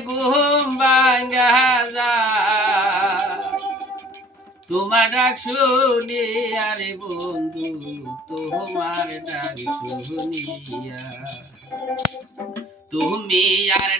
ঘুম ভাঙ্গা তোমার ডাক শুনি আরে বন্ধু তোমার ডাক শুনিয়া। তুমি আর